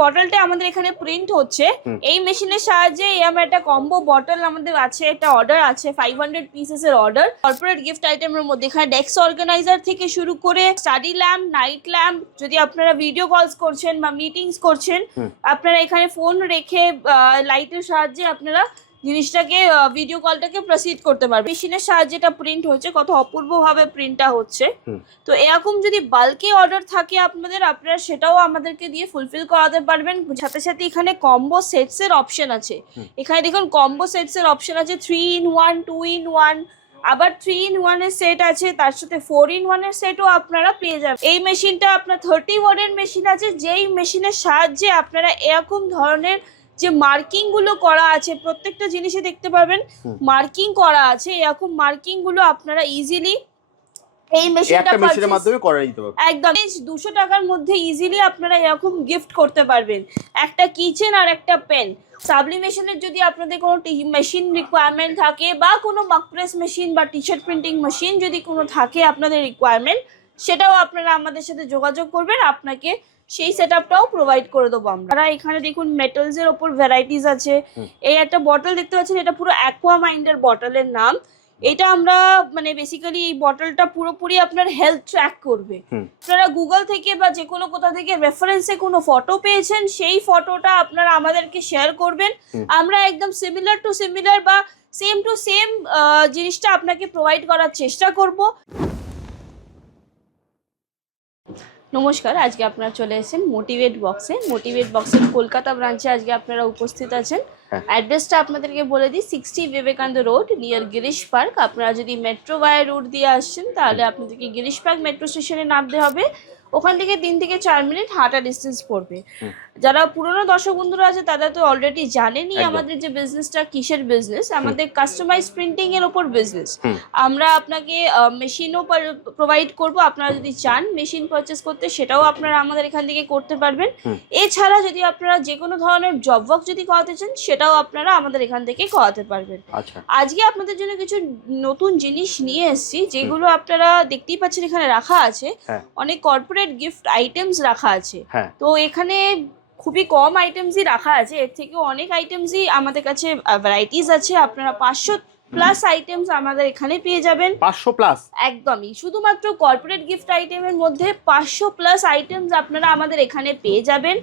বটলটা আমাদের এখানে প্রিন্ট হচ্ছে, এই মেশিনের সাহায্যে আমার একটা কম্বো বটল আমাদের আছে, একটা অর্ডার আছে 500 পিসেস এর অর্ডার। কর্পোরেট গিফট আইটেমের মধ্যে এখানে ডেস্ক অর্গানাইজার থেকে শুরু করে স্টাডি ল্যাম্প, নাইট ল্যাম্প, যদি আপনারা ভিডিও কলস করছেন বা মিটিংস করছেন, আপনারা এখানে ফোন রেখে লাইটের সাহায্যে আপনারা জিনিসটাকে ভিডিও কলটাকে প্রসিড করতে পারবে। মেশিনের সাহায্যে এটা প্রিন্ট হচ্ছে, কত অপূর্বভাবে প্রিন্টটা হচ্ছে। তো এরকম যদি বাল্কে অর্ডার থাকে আপনারা সেটাও আমাদেরকে দিয়ে ফুলফিল করাতে পারবেন। সাথে সাথে এখানে কম্বো সেটস এর অপশন আছে। এখানে দেখুন কম্বো সেটস এর অপশন আছে 3 in 1, 2 in 1, আবার 3 in 1 এর সেট আছে, তার সাথে 4 in 1 এর সেটও আপনারা পেয়ে যাবেন। এই মেশিনটা আপনার 30 ওয়াটের মেশিন আছে, যেই মেশিনের সাহায্যে আপনারা এরকম ধরনের যে মার্কিং গুলো করা আছে, প্রত্যেকটা জিনিসে দেখতে পাবেন মার্কিং করা আছে, এরকম মার্কিং গুলো আপনারা ইজিলি এই মেশিনের মাধ্যমে করে নিতে পারবেন। একদম 200 টাকার মধ্যে ইজিলি আপনারা এরকম গিফট করতে পারবেন, একটা কিচেন আর একটা পেন। সাবলিমেশনের যদি আপনাদের কোনো মেশিন রিকোয়ারমেন্ট থাকে বা কোনো মাক প্রেস মেশিন বা টি শার্ট প্রিন্টিং মেশিন যদি কোনো থাকে আপনাদের রিকোয়ারমেন্ট, সেটাও আপনারা আমাদের সাথে যোগাযোগ করবেন, আপনাকে সেই সেটআপটাও প্রোভাইড করে দেবো আমরা। এখানে দেখুন মেটালস এর ওপর ভ্যারাইটিস আছে। এই একটা বটল দেখতে পাচ্ছেন, এটা পুরো অ্যাকোয়ামাইন্ডের বটলের নাম। এটা আমরা মানে বেসিক্যালি এই বটলটা পুরোপুরি আপনার হেলথ ট্র্যাক করবে। আপনারা গুগল থেকে বা যে কোনো কোথা থেকে রেফারেন্সে কোনো ফটো পেয়েছেন, সেই ফটোটা আপনারা আমাদেরকে শেয়ার করবেন, আমরা একদম সিমিলার টু সিমিলার বা সেম টু সেম জিনিসটা আপনাকে প্রোভাইড করার চেষ্টা করব। নমস্কার, আজকে আপনারা চলে এসেছেন মোটিভেট বক্সের কলকাতা ব্রাঞ্চে আজকে আপনারা উপস্থিত আছেন। অ্যাড্রেসটা আপনাদেরকে বলে দিই, 60 Vivekananda road near Girish park. আপনারা যদি মেট্রো বাই রুট দিয়ে আসছেন তাহলে আপনাদেরকে গিরিশ পার্ক মেট্রো স্টেশনে নামতে হবে, ওখান থেকে 3 থেকে 4 মিনিট হাঁটা ডিস্টেন্স পড়বে। যারা পুরনো দর্শক বন্ধুরা আছে তারা তো অলরেডি জানেনই আমাদের যে বিজনেসটা কিসের বিজনেস, আমাদের কাস্টমাইজ প্রিন্টিং এর উপর বিজনেস। আমরা আপনাকে মেশিনও প্রোভাইড করব, আপনারা যদি চান মেশিন পারচেস করতে সেটাও আপনারা আমাদের এখান থেকে করতে পারবেন। এছাড়া যদি আপনারা যে কোনো ধরনের জব ওয়ার্ক যদি করাতে চান সেটাও আপনারা আমাদের এখান থেকে করাতে পারবেন। আজকে আপনাদের জন্য কিছু নতুন জিনিস নিয়ে এসেছি, যেগুলো আপনারা দেখতেই পাচ্ছেন এখানে রাখা আছে। অনেক কর্পোরেট গিফট আইটেমস রাখা আছে। তো এখানে খুবই কম আইটেমসই রাখা আছে, এর থেকেও অনেক আইটেমসই আমাদের কাছে ভ্যারাইটিস আছে। আপনারা 500 প্লাস আইটেমস আমাদের এখানে পেয়ে যাবেন। 500 প্লাস একদমই, শুধুমাত্র কর্পোরেট গিফট আইটেমের মধ্যে 500 প্লাস আইটেমস আপনারা আমাদের এখানে পেয়ে যাবেন।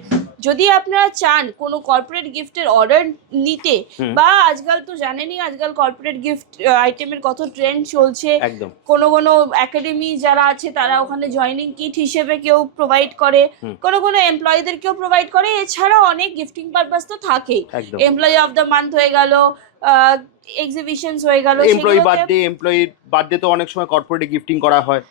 যদি আপনারা চান কোনো কর্পোরেট গিফটের অর্ডার নিতে, বা আজকাল তো জানেনই আজকাল কর্পোরেট গিফট আইটেমের কত ট্রেন্ড চলছে, কোনো কোনো একাডেমি যারা আছে তারা ওখানে জয়নিং কিট হিসেবে কেউ প্রোভাইড করে, কোনো এমপ্লয়ীদেরকেও প্রোভাইড করে। এছাড়া অনেক গিফটিং পারপাস তো থাকেই, এমপ্লয়ি অফ দ্য মান্থ হয়ে গেল, এক্সিবিশনস হয়ে গেল, এমপ্লয়ি বার্থডে তো অনেক সময় কর্পোরেট গিফটিং করা হয়।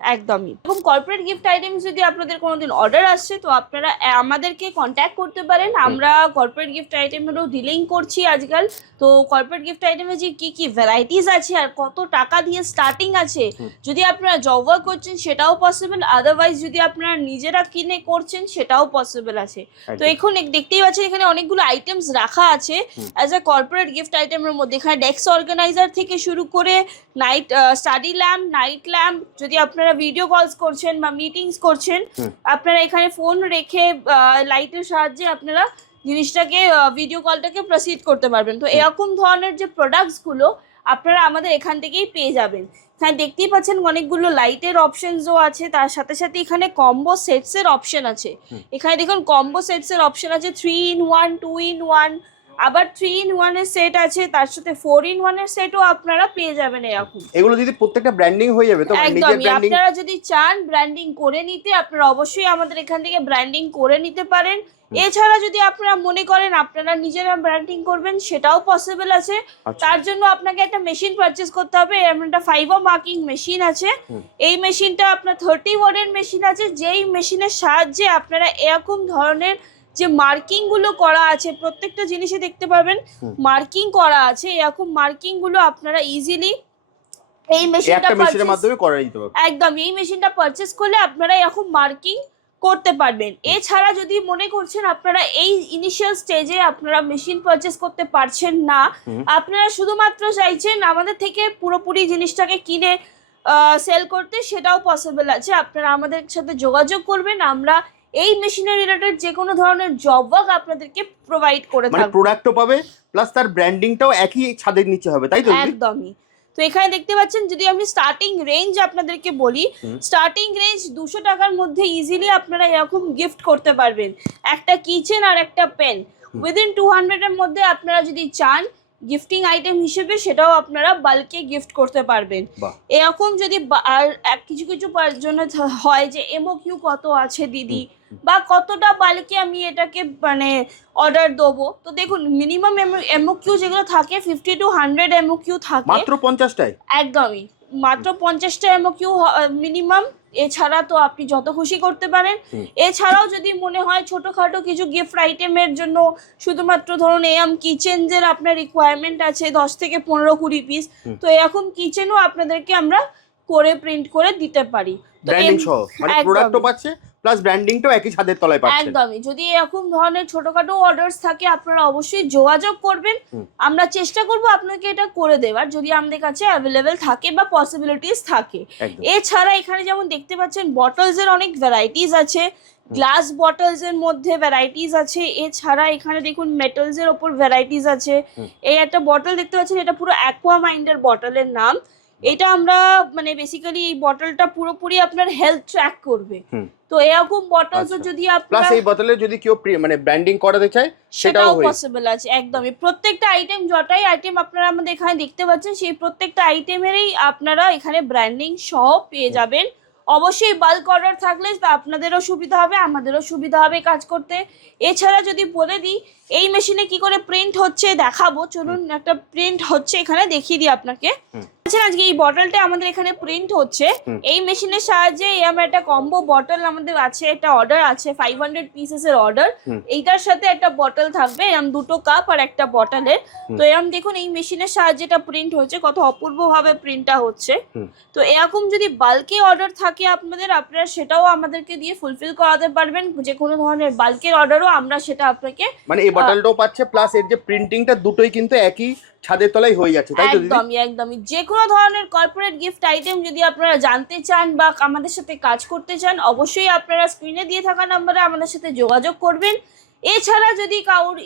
একদমই, এরকম কর্পোরেট গিফট আইটেমস যদি আপনাদের কোনোদিন অর্ডার আসছে তো আপনারা আমাদেরকে কন্ট্যাক্ট করতে পারেন। আমরা কর্পোরেট গিফট আইটেমেরও ডিলিং করছি আজকাল। তো কর্পোরেট গিফট আইটেমে যে কি ভ্যারাইটিস আছে আর কত টাকা দিয়ে স্টার্টিং আছে, যদি আপনারা জব ওয়ার্ক করছেন সেটাও পসিবল, আদারওয়াইজ যদি আপনারা নিজেরা কিনে করছেন সেটাও পসিবল আছে। তো এখন দেখতেই পাচ্ছেন এখানে অনেকগুলো আইটেমস রাখা আছে অ্যাজ এ কর্পোরেট গিফট আইটেমের মধ্যে। এখানে ডেস্ক অর্গানাইজার থেকে শুরু করে স্টাডি ল্যাম্প, নাইট ল্যাম্প, যদি আপনারা ভিডিও কলস করছেন বা মিটিংস করছেন, আপনারা এখানে ফোন রেখে লাইটের সাহায্যে আপনারা জিনিসটাকে ভিডিও কলটাকে প্রসিড করতে পারবেন। তো এরকম ধরনের যে প্রোডাক্টস গুলো আপনারা আমাদের এখান থেকেই পেয়ে যাবেন। এখানে দেখতেই পাচ্ছেন অনেকগুলো লাইটের অপশনসও আছে, তার সাথে সাথে এখানে কম্বো সেটস এর অপশন আছে। এখানে দেখুন কম্বো সেটস এর অপশন আছে 3 in 1, 2 in 1, আবার 3 in 1 এর সেট আছে, তার সাথে 4 in 1 এর সেটও আপনারা পেয়ে যাবেন। এরকম এগুলো যদি প্রত্যেকটা ব্র্যান্ডিং হয়ে যাবে তো নিজের ব্র্যান্ডিং, আপনারা যদি চান ব্র্যান্ডিং করে নিতে আপনারা অবশ্যই আমাদের এখান থেকে ব্র্যান্ডিং করে নিতে পারেন। এছাড়া যদি আপনারা মনে করেন আপনারা নিজেরা ব্র্যান্ডিং করবেন সেটাও পসিবল আছে। তার জন্য আপনাকে একটা মেশিন পারচেজ করতে হবে। একটা ফাইবার মার্কিং মেশিন আছে, এই মেশিনটা আপনার 30 ওয়াটের মেশিন আছে, যেই মেশিনের সাহায্যে আপনারা এরকম ধরনের যে মার্কিং গুলো করা আছে, প্রত্যেকটা জিনিসে দেখতে পাবেন মার্কিং করা আছে, এরকম মার্কিং গুলো আপনারা ইজিলি এই মেশিনের মাধ্যমে করে নিতে পারবেন। একদম, এই মেশিনটা পারচেজ করলে আপনারা এরকম মার্কিং করতে পারবেন। এছাড়া যদি মনে করছেন আপনারা এই ইনিশিয়াল স্টেজে আপনারা মেশিন পারচেজ করতে পারছেন না, আপনারা শুধুমাত্র চাইছেন আমাদের থেকে পুরোপুরি জিনিসটাকে কিনে সেল করতে, সেটাও পসিবল আছে। আপনারা আমাদের সাথে যোগাযোগ করবেন, আমরা এই মেশিনের রিলেটেড যে কোনো ধরনের জব ওয়ার্ক আপনাদেরকে প্রোভাইড করে মানে থাকবো। প্রোডাক্টও পাবে প্লাস তার ব্র্যান্ডিংটাও একই ছাদের নিচে হবে, তাই তো দিদি? একদমই। তো এখানে দেখতে পাচ্ছেন, যদি আমি স্টার্টিং রেঞ্জ আপনাদেরকে বলি, স্টার্টিং রেঞ্জ 200 টাকার মধ্যে ইজিলি আপনারা এরকম গিফট করতে পারবেন। একটা কিচেন আর একটা পেন উইদিন 200 এর মধ্যে আপনারা যদি চান গিফটিং আইটেম হিসেবে, সেটাও আপনারা বাল্কে গিফট করতে পারবেন। এরকম যদি আর কিছু কিছু জন্য হয় যে এমওকিউ কত আছে দিদি, বা কতটা বাল্কে আমি এটাকে মানে অর্ডার দেবো, তো দেখুন মিনিমাম এমওকিউ যেগুলো থাকে 50 to 100 এমওকিউ থাকে। মাত্র 50টায়? একদমই, মাত্র 50টা এমওকিউ মিনিমাম। এছাড়া তো আপনি যত খুশি করতে পারেন। এছাড়াও যদি মনে হয় ছোটোখাটো কিছু গিফট আইটেমের জন্য শুধুমাত্র ধরুন কিচেনের আপনার রিকোয়ারমেন্ট আছে 10 থেকে 15-20 পিস, তো এরকম কিচেনও আপনাদেরকে আমরা করে প্রিন্ট করে দিতে পারি। ব্র্যান্ডিং সহ, মানে প্রোডাক্টও পাচ্ছে প্লাস ব্র্যান্ডিংটাও একই ছাদের তলায় পাচ্ছেন। একদমই। যদি এরকম ধরনের ছোটখাটো অর্ডারস থাকে আপনারা অবশ্যই যোগাযোগ করবেন, আমরা চেষ্টা করব আপনাকে এটা করে দেওয়ার, যদি আমাদের কাছে অ্যাভেলেবেল থাকে বা পসিবিলিটিস থাকে। এছাড়া এখানে যেমন দেখতে পাচ্ছেন বটলস এর অনেক ভ্যারাইটিস আছে, গ্লাস বটলস এর মধ্যে ভ্যারাইটিস আছে। এছাড়া এখানে দেখুন মেটালস এর ওপর ভ্যারাইটিস আছে। এই একটা বটল দেখতে পাচ্ছেন, এটা পুরো অ্যাকোয়ামাইন্ডের বটলের নাম। এটা আমরা মানে বেসিক্যালি এই বটলটা পুরোপুরি আপনার হেলথ ট্র্যাক করবে। তো এরকম বটলসও যদি আপনারা প্লাস এই বোতলে যদি কেউ মানে ব্র্যান্ডিং করাতে চায় সেটাও পসিবল আছে। একদমই, প্রত্যেকটা আইটেম, যটাই আইটেম আপনারা আমাদের এখানে দেখতে পাচ্ছেন, সেই প্রত্যেকটা আইটেমেরই আপনারা এখানে ব্র্যান্ডিং সহ পেয়ে যাবেন। অবশ্যই বাল্ক অর্ডার থাকলে তা আপনাদেরও সুবিধা হবে, আমাদেরও সুবিধা হবে কাজ করতে। এছাড়া যদি বলে দিই এই মেশিনে কি করে প্রিন্ট হচ্ছে দেখাবো, চলুন একটা প্রিন্ট হচ্ছে এখানে দেখিয়ে দিই আপনাকে। আজকে এই বটলটা আমাদের এখানে প্রিন্ট হচ্ছে এই মেশিনের সাহায্যে। আমার একটা কম্বো বটল আমাদের আছে, একটা অর্ডার আছে 500 পিসেসের অর্ডার। এইটার সাথে একটা বটল থাকবে, এরকম 2টো কাপ আর একটা বটলের। তো এরকম দেখুন এই মেশিনের সাহায্যে এটা প্রিন্ট হচ্ছে, কত অপূর্বভাবে প্রিন্টটা হচ্ছে। তো এরকম যদি বাল্কে অর্ডার থাকে আপনাদের, আপনারা সেটাও আমাদেরকে দিয়ে ফুলফিল করাতে পারবেন। যে কোনো ধরনের বাল্কের অর্ডারও আমরা সেটা আপনাকে, মানে এই বটলটাও পাচ্ছে প্লাস এর যে প্রিন্টিংটা, দুটোই কিন্তু একই ছাদের তলায় হয়ে যাচ্ছে, তাই তো দিদি? একদমই একদমই। যে কোনো ধরনের কর্পোরেট গিফট আইটেম যদি আপনারা জানতে চান বা আমাদের সাথে কাজ করতে চান, অবশ্যই আপনারা স্ক্রিনে দিয়ে থাকা নম্বরে আমাদের সাথে যোগাযোগ করবেন। এছাড়া যদি কারোর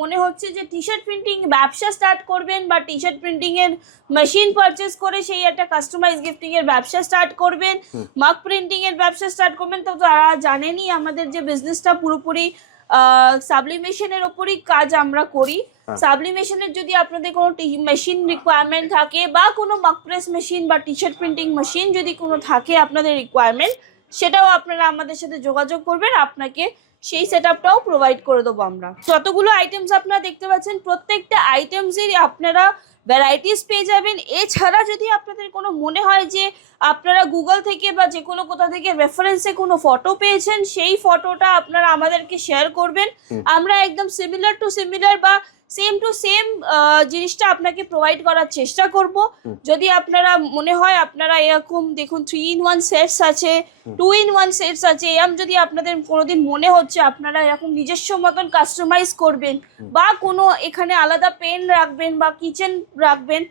মনে হচ্ছে যে টি শার্ট প্রিন্টিং ব্যবসা স্টার্ট করবেন বা টি শার্ট প্রিন্টিং এর মেশিন পারচেস করে সেই একটা কাস্টমাইজ গিফটিং এর ব্যবসা স্টার্ট করবেন, মার্ক প্রিন্টিং এর ব্যবসা স্টার্ট করবেন, তো তারা জানেনই আমাদের যে বিজনেসটা পুরোপুরি সাবলিমেশনের ওপরই কাজ আমরা করি। সাবলিমেশনের যদি আপনাদের কোনো মেশিন রিকোয়ারমেন্ট থাকে বা কোনো মার্ক প্রেস মেশিন বা টি শার্ট প্রিন্টিং মেশিন যদি কোনো থাকে আপনাদের রিকোয়ারমেন্ট, সেটাও আপনারা আমাদের সাথে যোগাযোগ করবেন, আপনাকে সেই সেটআপটাও প্রোভাইড করে দেবো আমরা। যতগুলো আইটেমস আপনারা দেখতে পাচ্ছেন প্রত্যেকটা আইটেমসেরই আপনারা ভ্যারাইটিস পেয়ে যাবেন। এছাড়া যদি আপনাদের কোনো মনে হয় যে আপনারা গুগল থেকে বা যে কোনো কোথা থেকে রেফারেন্সে কোনো ফটো পেয়েছেন, সেই ফটোটা আপনারা আমাদেরকে শেয়ার করবেন, আমরা একদম সিমিলার টু সিমিলার বা সেম টু সেম জিনিসটা আপনাকে প্রোভাইড করার চেষ্টা করব। যদি আপনারা মনে হয় আপনারা এরকম দেখুন 3-in-1 সেটস আছে, 2-in-1 সেটস আছে, এরকম যদি আপনাদের কোনোদিন মনে হচ্ছে আপনারা এরকম নিজস্ব মতন কাস্টমাইজ করবেন বা কোনো এখানে আলাদা পেন রাখবেন বা কিচেন রাখবেন,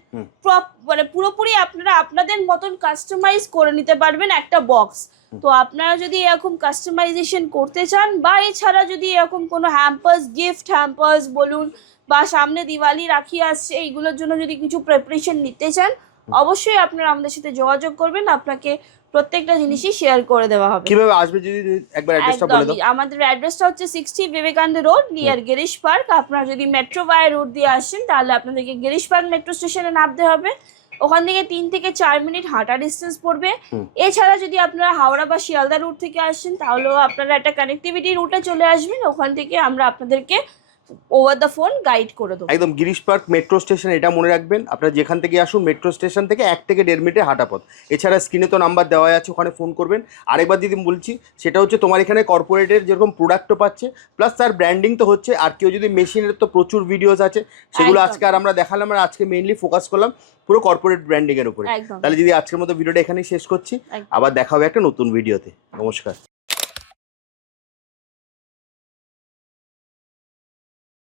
মানে পুরোপুরি আপনারা আপনাদের মতন কাস্টমাইজ করে নিতে পারবেন একটা বক্স। তো আপনারা যদি এরকম কাস্টমাইজেশন করতে চান বা এছাড়া যদি এরকম কোনো হ্যাম্পার্স, গিফট হ্যাম্পার্স বলুন বা সামনে দিওয়ালি রাখি আসছে, এইগুলোর জন্য যদি কিছু প্রিপারেশন নিতে চান, অবশ্যই আপনারা আমাদের সাথে যোগাযোগ করবেন, আপনাকে প্রত্যেকটা জিনিসই শেয়ার করে দেওয়া হবে। কিভাবে আসবে যদি একবার অ্যাড্রেসটা বলে দাও। আমাদের অ্যাড্রেসটা হচ্ছে 60 Vivekananda road near Girish park. আপনারা যদি মেট্রো বাই রোড দিয়ে আসেন তাহলে আপনাদেরকে গিরিশ পার্ক মেট্রো স্টেশনে নামতে হবে, ওখান থেকে 3 থেকে 4 মিনিট হাঁটা ডিস্টেন্স পড়বে। এছাড়া যদি আপনারা হাওড়া বা শিয়ালদা রুট থেকে আসেন তাহলেও আপনারা একটা কানেক্টিভিটি রুটে চলে আসবেন, ওখান থেকে আমরা আপনাদেরকে ওভার দ্য ফোন গাইড করে দেবো। একদম গিরিশ পার্ক মেট্রো স্টেশন, এটা মনে রাখবেন। আপনারা যেখান থেকে আসুন মেট্রো স্টেশন থেকে 1 থেকে 1.5 মিনিটের হাঁটা পথ। এছাড়া স্ক্রিনে তো নাম্বার দেওয়া আছে, ওখানে ফোন করবেন। আরেকবার দিদি বলছি, সেটা হচ্ছে তোমার এখানে কর্পোরেটের যেরকম প্রোডাক্টও পাচ্ছে প্লাস তার ব্র্যান্ডিং তো হচ্ছে। আর কেউ যদি মেশিনের তো প্রচুর ভিডিওস আছে, সেগুলো আজকে আর আমরা দেখালাম, আর আজকে মেইনলি ফোকাস করলাম পুরো কর্পোরেট ব্র্যান্ডিং এর উপরে। তাহলে যদি আজকের মতো ভিডিওটা এখানেই শেষ করছি, আবার দেখা হবে একটা নতুন ভিডিওতে। নমস্কার।